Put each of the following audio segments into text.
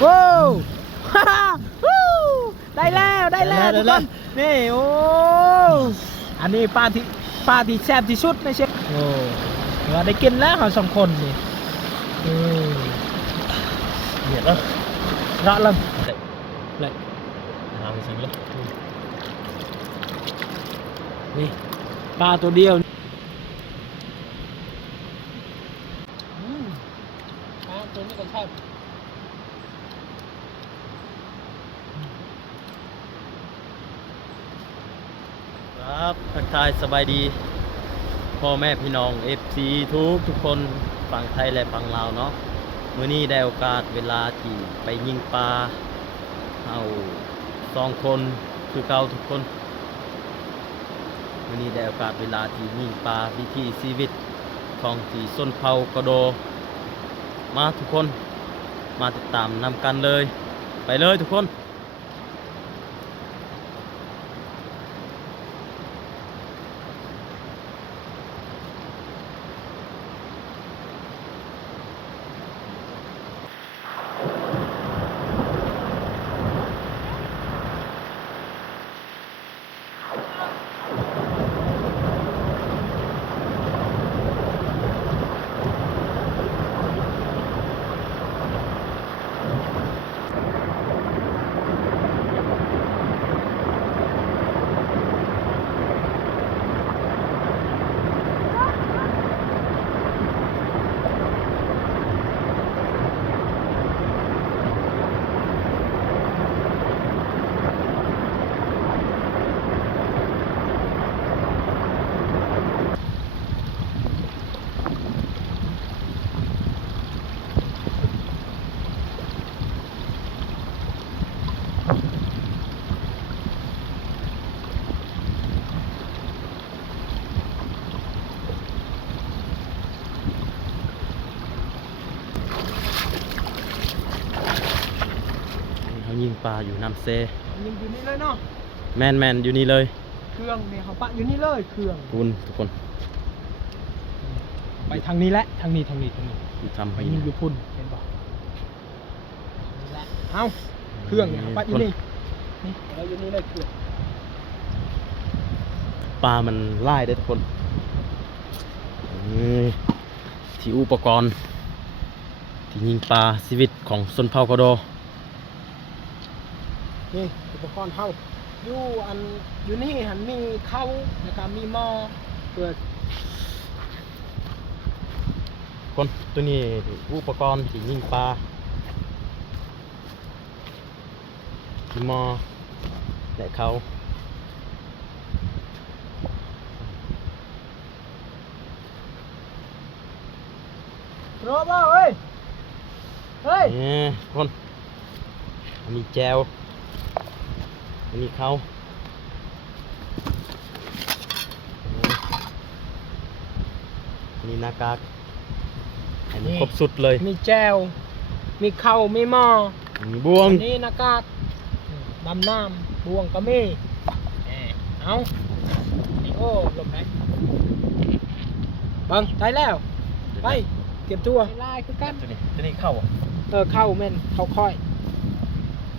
โอ้ฮ่าฮู้ได้แล้วทุกคนนี่โอ้อันนี้ปลาที่แซ่บที่สุดในเชฟโอ้เราได้กินแล้วเรา2 คนนี่เดี๋ยวแล้ว rõ lắm เลยทำสิเลย นี่ปลาตัวเดียวปลาตัวนี้ก็แซ่บ ครับทักทายสบายดีพ่อแม่พี่น้อง FC ทุกคนฝั่งไทยและฝั่งลาวเนาะมื้อนี้ได้โอกาสเวลาที่ไปยิงปลาเอา2 คนคือเก่าทุกคนมื้อนี้ได้โอกาสเวลาที่ยิงปลาวิถีชีวิตของที่ชนเผ่ากะโดมาทุกคนมาติดตามนำกันเลยไปเลยทุกคนเขายิงปลาอยู่น้ำเซ ยิงอยู่นี่เลยเนาะ แมนอยู่นี่เลย เครื่องเนี่ยเขาปะอยู่นี่เลยเครื่อง คุณทุกคน ไปทางนี้แหละทางนี้ ทำไป ยิงอยู่พุ่นเห็นป่ะนี่แหละเอาเครื่องเนี่ยเขาปะอยู่นี่นี่เราอยู่นี่เลยเครื่อง ปลามันไล่ได้ทุกคนนี่ที่อุปกรณ์ที่ยิงปลาชีวิตของชนเผ่ากะโด นี่อุปกรณ์เข้าอยู่นี่หันมีเข้านะครับมีหม้อเปิด คนตัวนี้อุปกรณ์ที่ยิงปลาที่หมอและเขา รอบ่เฮ้ยนี่คนอันนี้แจวอันนี้เขาอันนี้หน้ากากอันนี้ครบสุดเลย มีแจวมีเข้ามีหม้อ มีบ่วง อันนี้หน้ากากดำน้ำบ่วงก็มีเอานี่โอ้หลบไหนบังได้แล้วไปเก็บตัวลายคือกัน ตัวนี้เข้า เข้าแม่นเข้าค่อย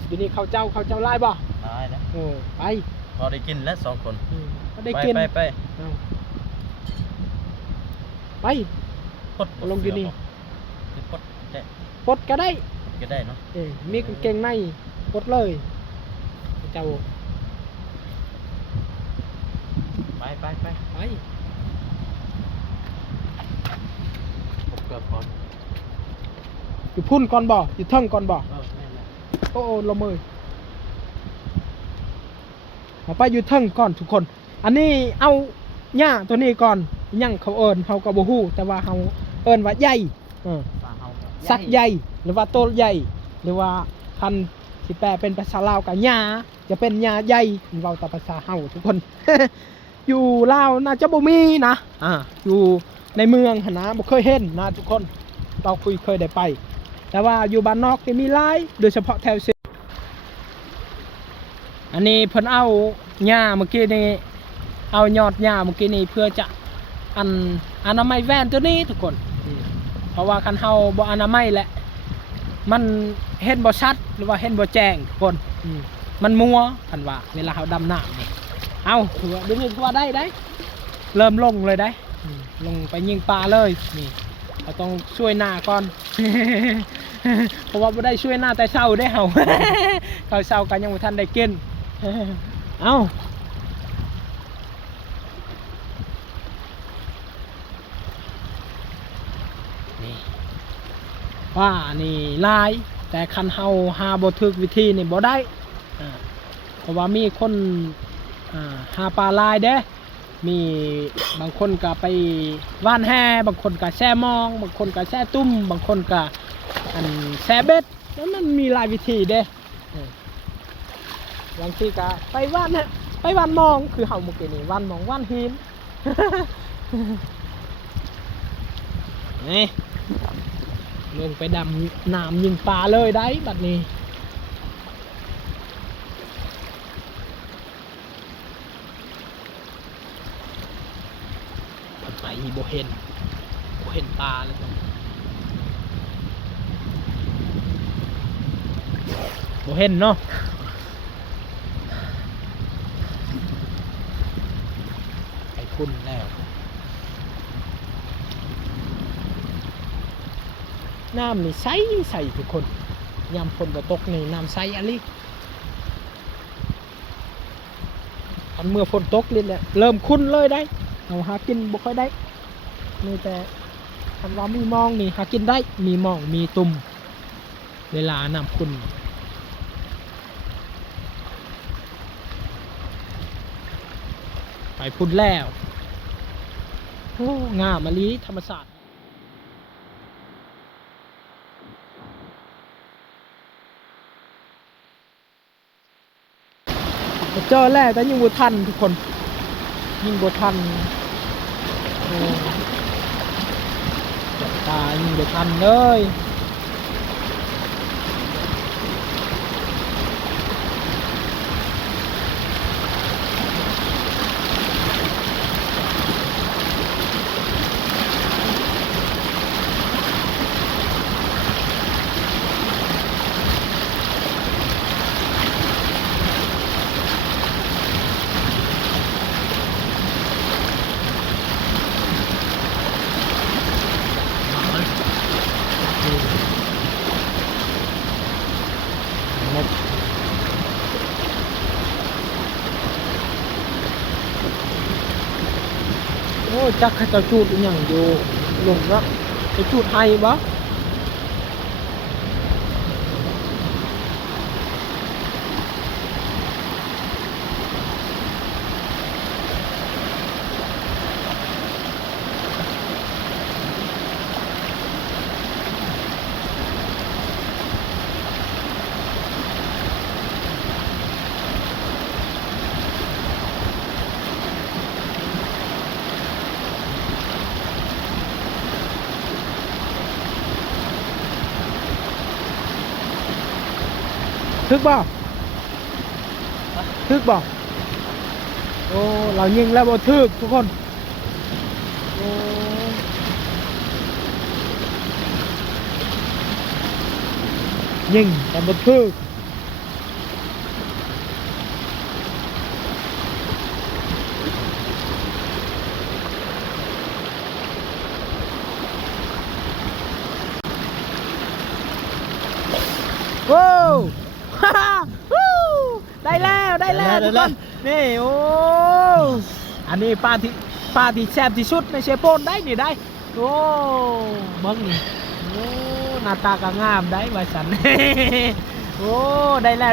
อยู่นี่เข้าเจ้าลายบ่ ตายแล้ว ไป พอได้กินแล้ว2 คน ก็ได้กิน ไป เอาไป พด ลงอยู่นี่ พดได้ ปลดก็ได้ ก็ได้เนาะ มีกางเกงในปลดเลยเจ้า ไป ไป พบกับก่อน อยู่พุ่นก่อนบ่อยู่เทิงก่อนบ่ แม่น โอ้ลมเลยเอาไปอยู่เทิงก่อนทุกคนอันนี้เอาหญ้าตัวนี้ก่อนยังเขาเอิญเขากระโบหูแต่ว่าเขาเอิญว่าใหญ่ ปลาเฮา สักใหญ่หรือว่าต้นใหญ่หรือว่าพันธุ์ที่แปลเป็นภาษาลาวกับหญ้าจะเป็นหญ้าใหญ่เราแต่ภาษาเฮาทุกคน อยู่ลาวน่าจะบ่มีนะอยู่ในเมืองหนนะบ่เคยเห็นนะทุกคนเราเคยได้ไปแต่ว่าอยู่บ้านนอกจะมีหลายโดยเฉพาะแถวเซอันนี้เพิ่นเอาหญ้าเมื่อกี้นี่เอายอดหญ้าเมื่อกี้นี่เพื่อจะอนามัยแว่นตัวนี้ทุกคนเพราะว่าคันเฮาบ่อนามัยแหละ มันเห็นบ่ชัดหรือว่าเห็นบ่แจ้งทุกคนมันมัวคันว่าเวลาเขาดำน้ำนี่เอาถือว่าเดี๋ยวนี้ถือว่าได้เริ่มลงเลยได้ลงไปยิงปลาเลยนี่เราต้องช่วยหน้าก่อน เพราะว่าไม่ได้ช่วยหน้าแต่เช้าได้เห่า เขาเช้ากันยังไม่ทันได้กิน เอานี่ว่านี่ลายแต่คันเฮาหาบ่ถึกวิธีนี่บ่ได้เพราะว่ามีคนหาปลาลายเด้มีบางคนก็ไปว่านแห่บางคนก็แช่มองบางคนก็แช่ตุ้มบางคนก็แช่เบ็ดแล้วมันมีหลายวิธีเด้บางทีก็ไปว่านเนี่ยไปว่านมองคือเฮาเมื่อกี้นี่ว่านมองว่านหิน นี่ลงไปดำน้ำยิงปลาเลยได้บัดนี้ไปบ่เห็นปลาเลยบ่เห็นเนาะไปพุ่นแล้วน้ำนี่ใสทุกคนยามฝนตกนี่น้ำใสอะไรอันเมื่อฝนตกนี่แหละเริ่มคุ้นเลยได้เอาหากินบ่ค่อยได้นี่แต่คันว่ามีมองนี่หากินได้มีมองมีตุ่มเวลาน้ำขุ่นไปพุ่นแล้วโอ้งามมะลิธรรมศาสตร์เจอแล้วแต่ยิงบัวทันทุกคนยิงบัวทันตายิงบัวทันเลยโอ้จักเขาจะจูดอย่างอยู่หลงละจะจูดไทยบ่ทึกบ่โอ้เรายิงแล้วบ่ทึกทุกคนโอ้ยิงแต่บ่ทึกโว้ว ได้แล้วทุกคนนี่โอ้อันนี้ปลาที่แซ่บที่สุดในเชฟโปนได้นี่ได้โอ้เบิ้งนี่โอ้หน้าตาก็งามได้ว่าสัน โอ้ได้แล้ว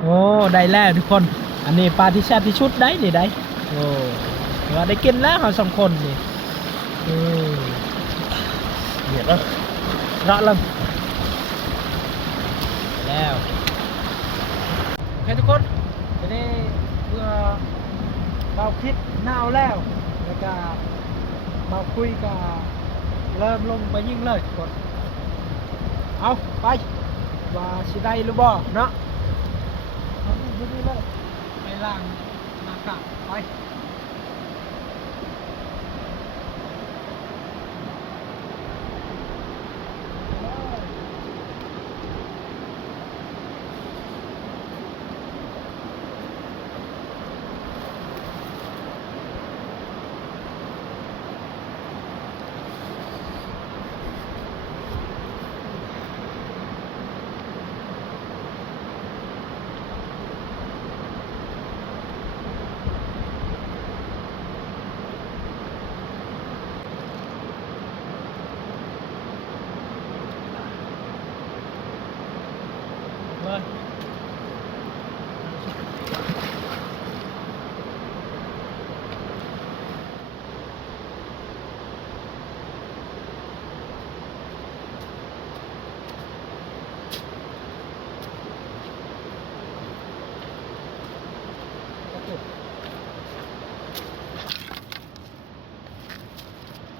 โอ้ได้แล้วทุกคนอันนี้ปลาที่แซ่บที่สุดได้นี่ได้โอ้ว่าได้กินแล้วเราสองคนนี่เดี๋ยวเราเริ่มแล้วโอเคทุกคนจะได้เมื่อเราคิดหน้าแล้วก็มาคุยกับเริ่มลงไปยิ่งเลยทุกคนเอาไปว่าสิได้หรือบ่เนาะเอาดูเลยไปล่างหน้ากากไป เลย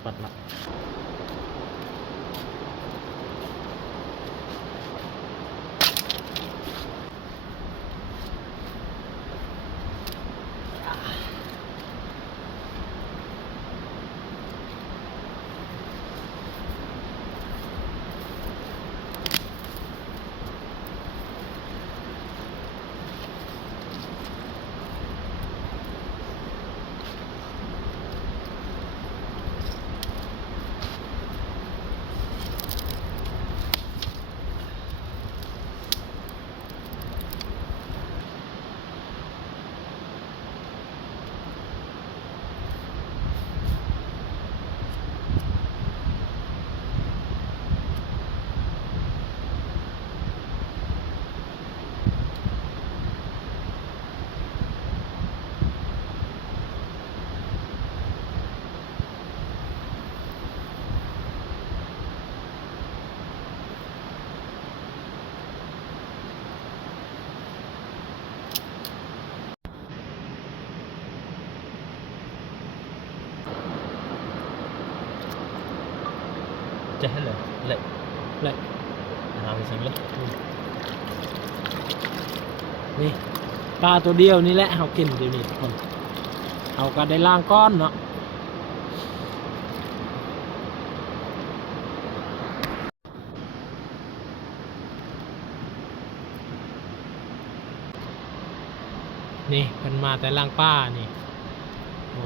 ปัดละจะให้เลยเลย เลย หาไปสักเลย นี่ปลาตัวเดียวนี่แหละเขากินเดี๋ยวนี้ทุกคนเขาก็ได้ล่างก้อนเนาะนี่เป็นมาแต่ล่างป้านี่โอ้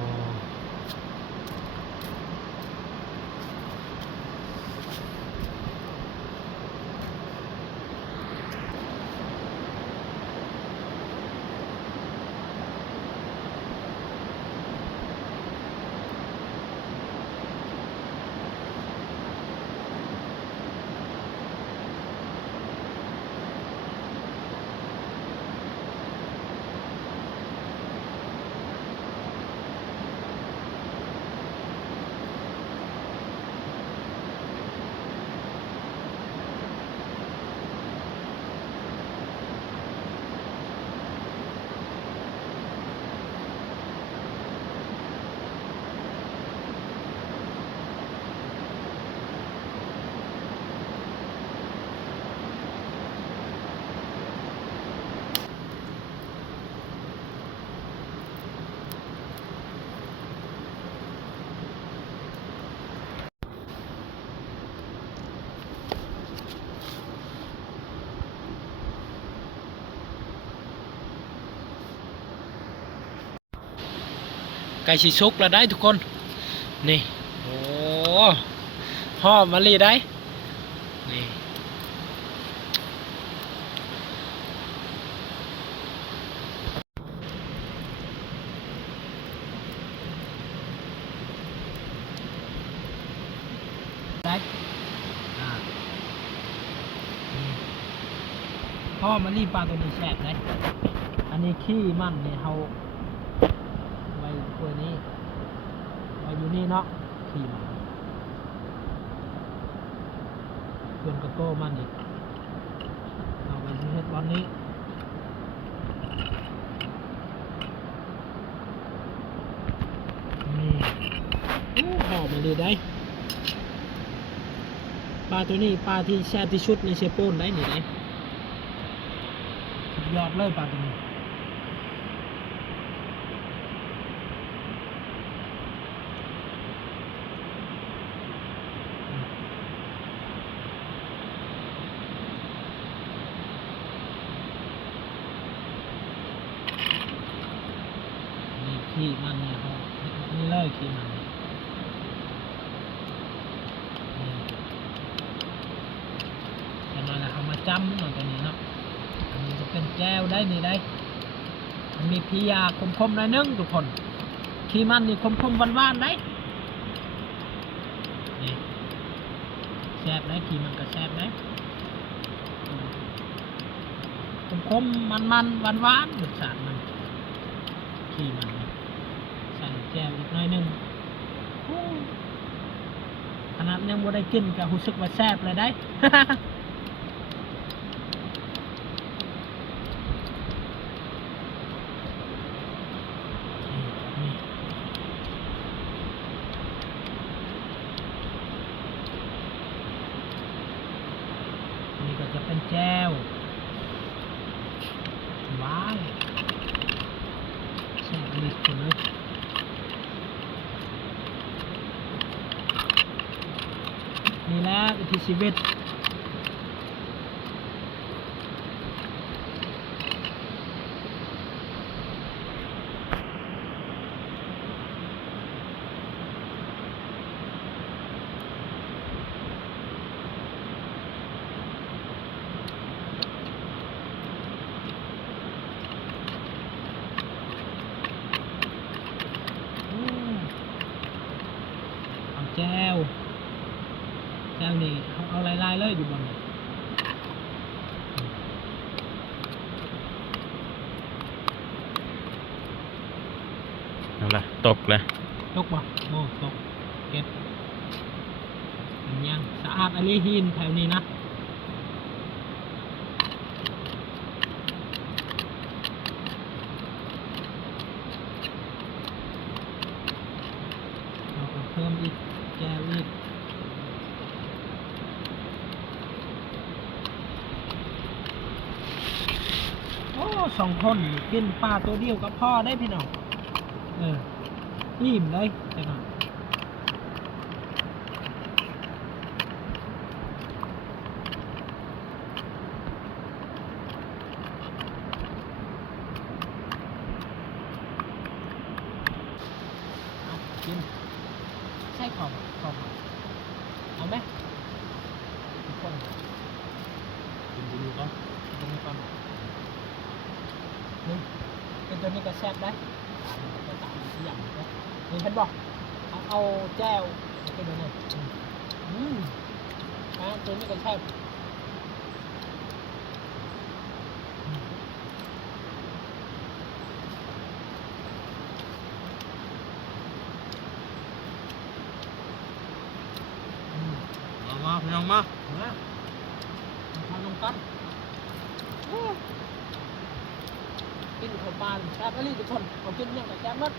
ไก่ชีซุกแล้วได้ทุกคนนี่โอ้ห่อมาลีได้นี่ได้ห่อมาลีปลาตัวนี้แซ่บได้อันนี้ขี้มันเนี่ยเขาไว้ตัวนี้ไว้อยู่นี่เนาะขี้มันส่วนกระโต้มันอีกเอาไปที่เฮ็ดตอนนี้นี่ห่อมาเลยได้ปลาตัวนี้ปลาที่แช่ที่ชุดในเชฟโป้นได้นี่ได้สุดยอดเลยปลาตัวนี้ขี้มันเนี่ยเขานี่เลยขี้มันแต่มาแล้วเขามาจ้ำหน่อยตัวนี้เนาะอันนี้จะเป็นแก้วได้นี่ได้มันมีพิยาคมๆหน่อยนึงทุกคนขี้มันนี่คมๆหวานๆได้นี่แซ่บได้ขี้มันก็แซ่บได้ คมมันหวานรสชาติมันขี้มันใส่แจ่วอีกหน่อยหนึงขนาดยังบ่ได้กินก็รู้สึกว่าแซ่บเลยได้ นี่ก็จะเป็นแจ่วว้าวแซ่บอีกคนเลยนี่แหละวิถีชีวิตเอาแจ่วนี่เอาลายๆเลยอยู่บนนั่นแหละตกเลย ตกบ่โอ้ตกเก็บเป็นยังสะอาดอะไรหินแถวนี้นะเราก็เพิ่มอีกแก้วอีกโอ้2 คนกินปลาตัวเดียวก็พอได้พี่น้องอิ่มเลยแต่ก่อนกินใช่ของเอาไหมทุกคน กินดูก่อน กินก่อนนี่เป็นตัวนี้ก็แซ่บได้จะตามที่อย่างนี้นี่ฉันบอกเอาแจ่วเอาไปดูหน่อยตัวนี้ก็แซ่บมาพี่น้องมาทำนมกันกินข้าวปลาแซ่บอะไรทุกคนเอากินเนี่ยแซ่บมาก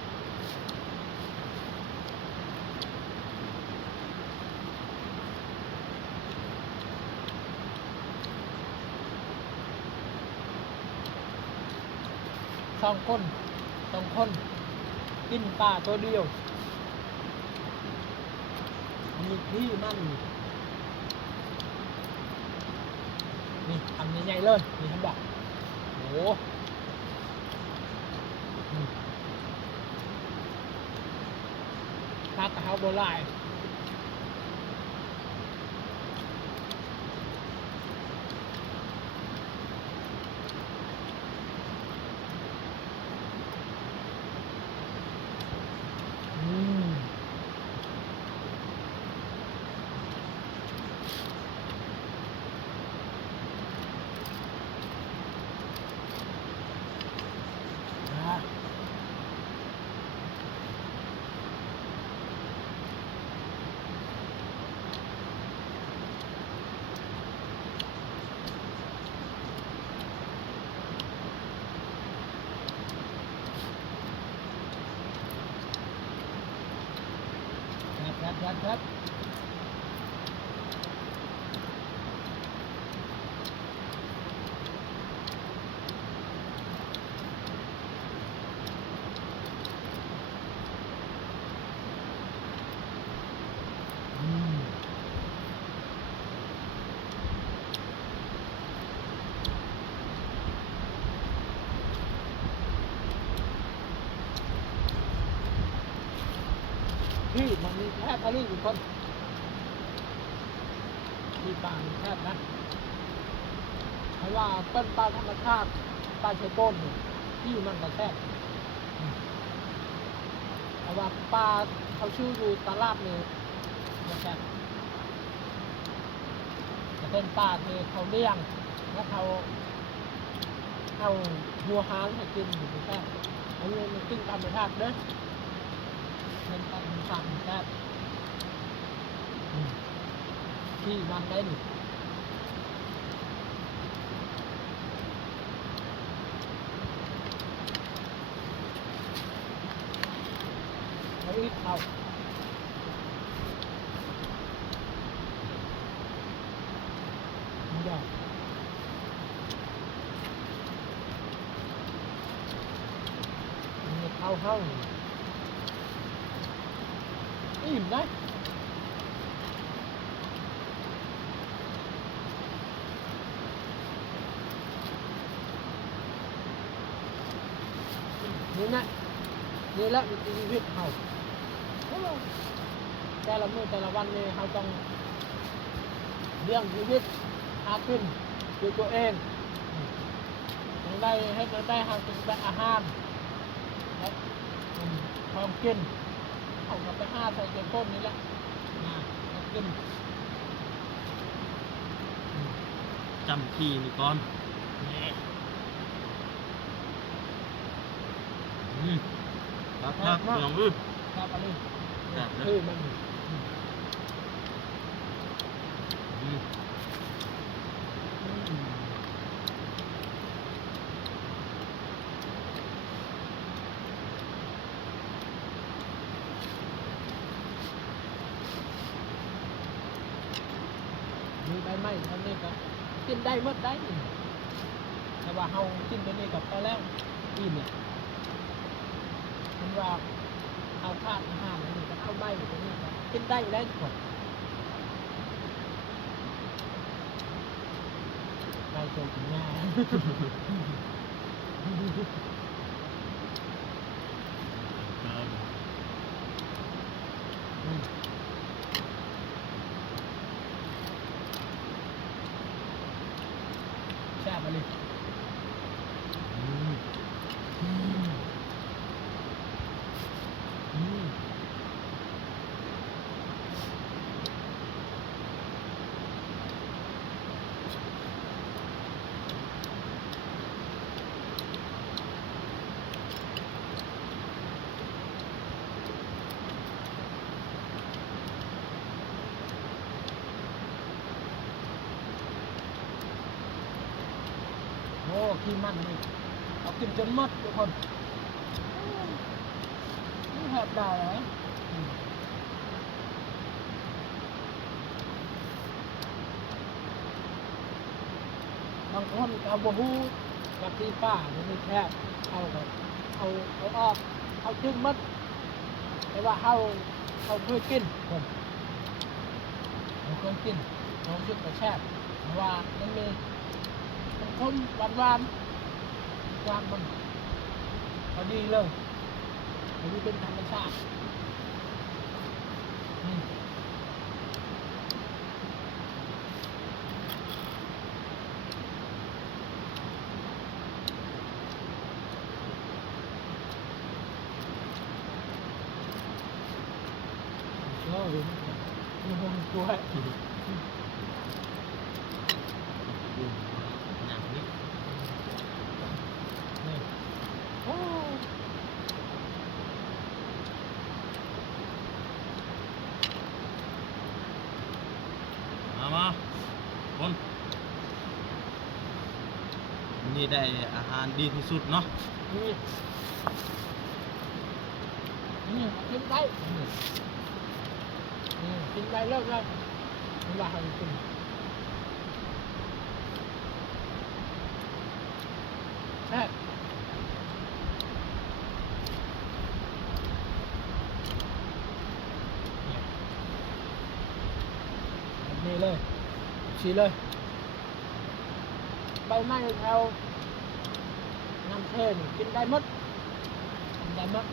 2 คนกินปลาตัวเดียวมีที่นั่นนี่ทำใหญ่ๆเลยนี่ทำแบบโอ้ปลากระเฮาโบราณครับ ที่มันมีแค่ทะเลอยู่คนมีป่ามีแค่นะเพราะว่าต้นปลาธรรมชาติปลาเชโป้นที่มันกระแทกเพราะว่าปลาเขาชื่ออยู่ตลาดเลยกระแทกจะเป็นปลาที่เขาเลี้ยงและเขา เอาหัวหางให้กินอยู่แค่อันนี้มันกินตามธรรมชาติเด้อมันตามธรรมชาติแค่ที่มันได้ดิเอาอีกเอาเดี๋ยวเอาเข้าอิ่มได้นี่นะนี่แหละมีชีวิตเขาแต่ละมื้อแต่ละวันนี่เขาต้องเลี้ยงชีวิตหากินด้วยตัวเองต้องได้ให้ได้หากินได้อาหารและของกินเอากลับไปห้าใส่เจ้าต้นนี้แหละแล้วกิน จำที่นี่ก่อนครับครับเรื่องครับอันนี้ ครับ คือมันมีใบไม้อันนี้ก็กินได้หมดได้แต่ว่าเฮากินตัวนี้กับพอแล้วอิ่มเนี่ยมันว่าเอาธาตุอาหารอันนี้ก็เอาใบตัวนี้ก็กินได้ได้หมดใบโตกินง่ายแซ่บมาเลยโอ้ขี้มันนี่เอากินจนหมดทุกคนนี่แหบได้เหรอบางคนเอาบะฮูกับที่ป้ามันมีแคบเอาแบบเอาออกเอาจึงหมดแต่ว่าเอาเคยกินคนเราเคยกินเราคิดแต่แซ่บเพราะว่ามันมีมันคมหวานความมันพอดีเลยอันนี้เป็นธรรมชาติโอ้ยมันคงกลัวอย่างนี้นี่โอ้มาคนนี่ได้อาหารดีที่สุดเนาะนี่กินได้กินได้เลิกเลยไม่ว่าให้กินแซ่บนี่เลยชี้เลยใบไม้แถวน้ำเทนกินได้หมดกินได้หมด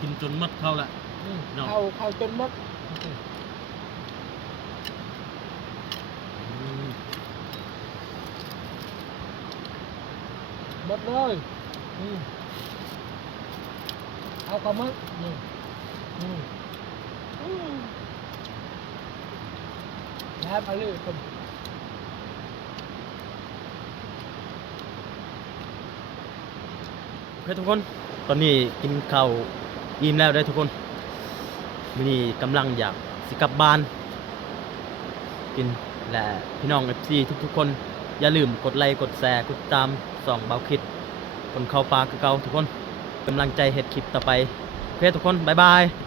กินจนหมดเข้าละ เข้าจนหมดหมดเลย เอากระมึกนี่อืมแล้วมาลื้อคน โอเคทุกคนตอนนี้กินข้าวอิ่มแล้วได้อทุกคนมื้อนี้กำลังอยากสิกลับบ้านกินและพี่น้อง FC ทุกๆคนอย่าลืมกดไลค์กดแชร์กดติดตามส่องเบาคิดคนเข้าปลาคือเก่าทุกคนกำลังใจเฮ็ดคลิปต่อไปโอเคทุกคนบ๊ายบาย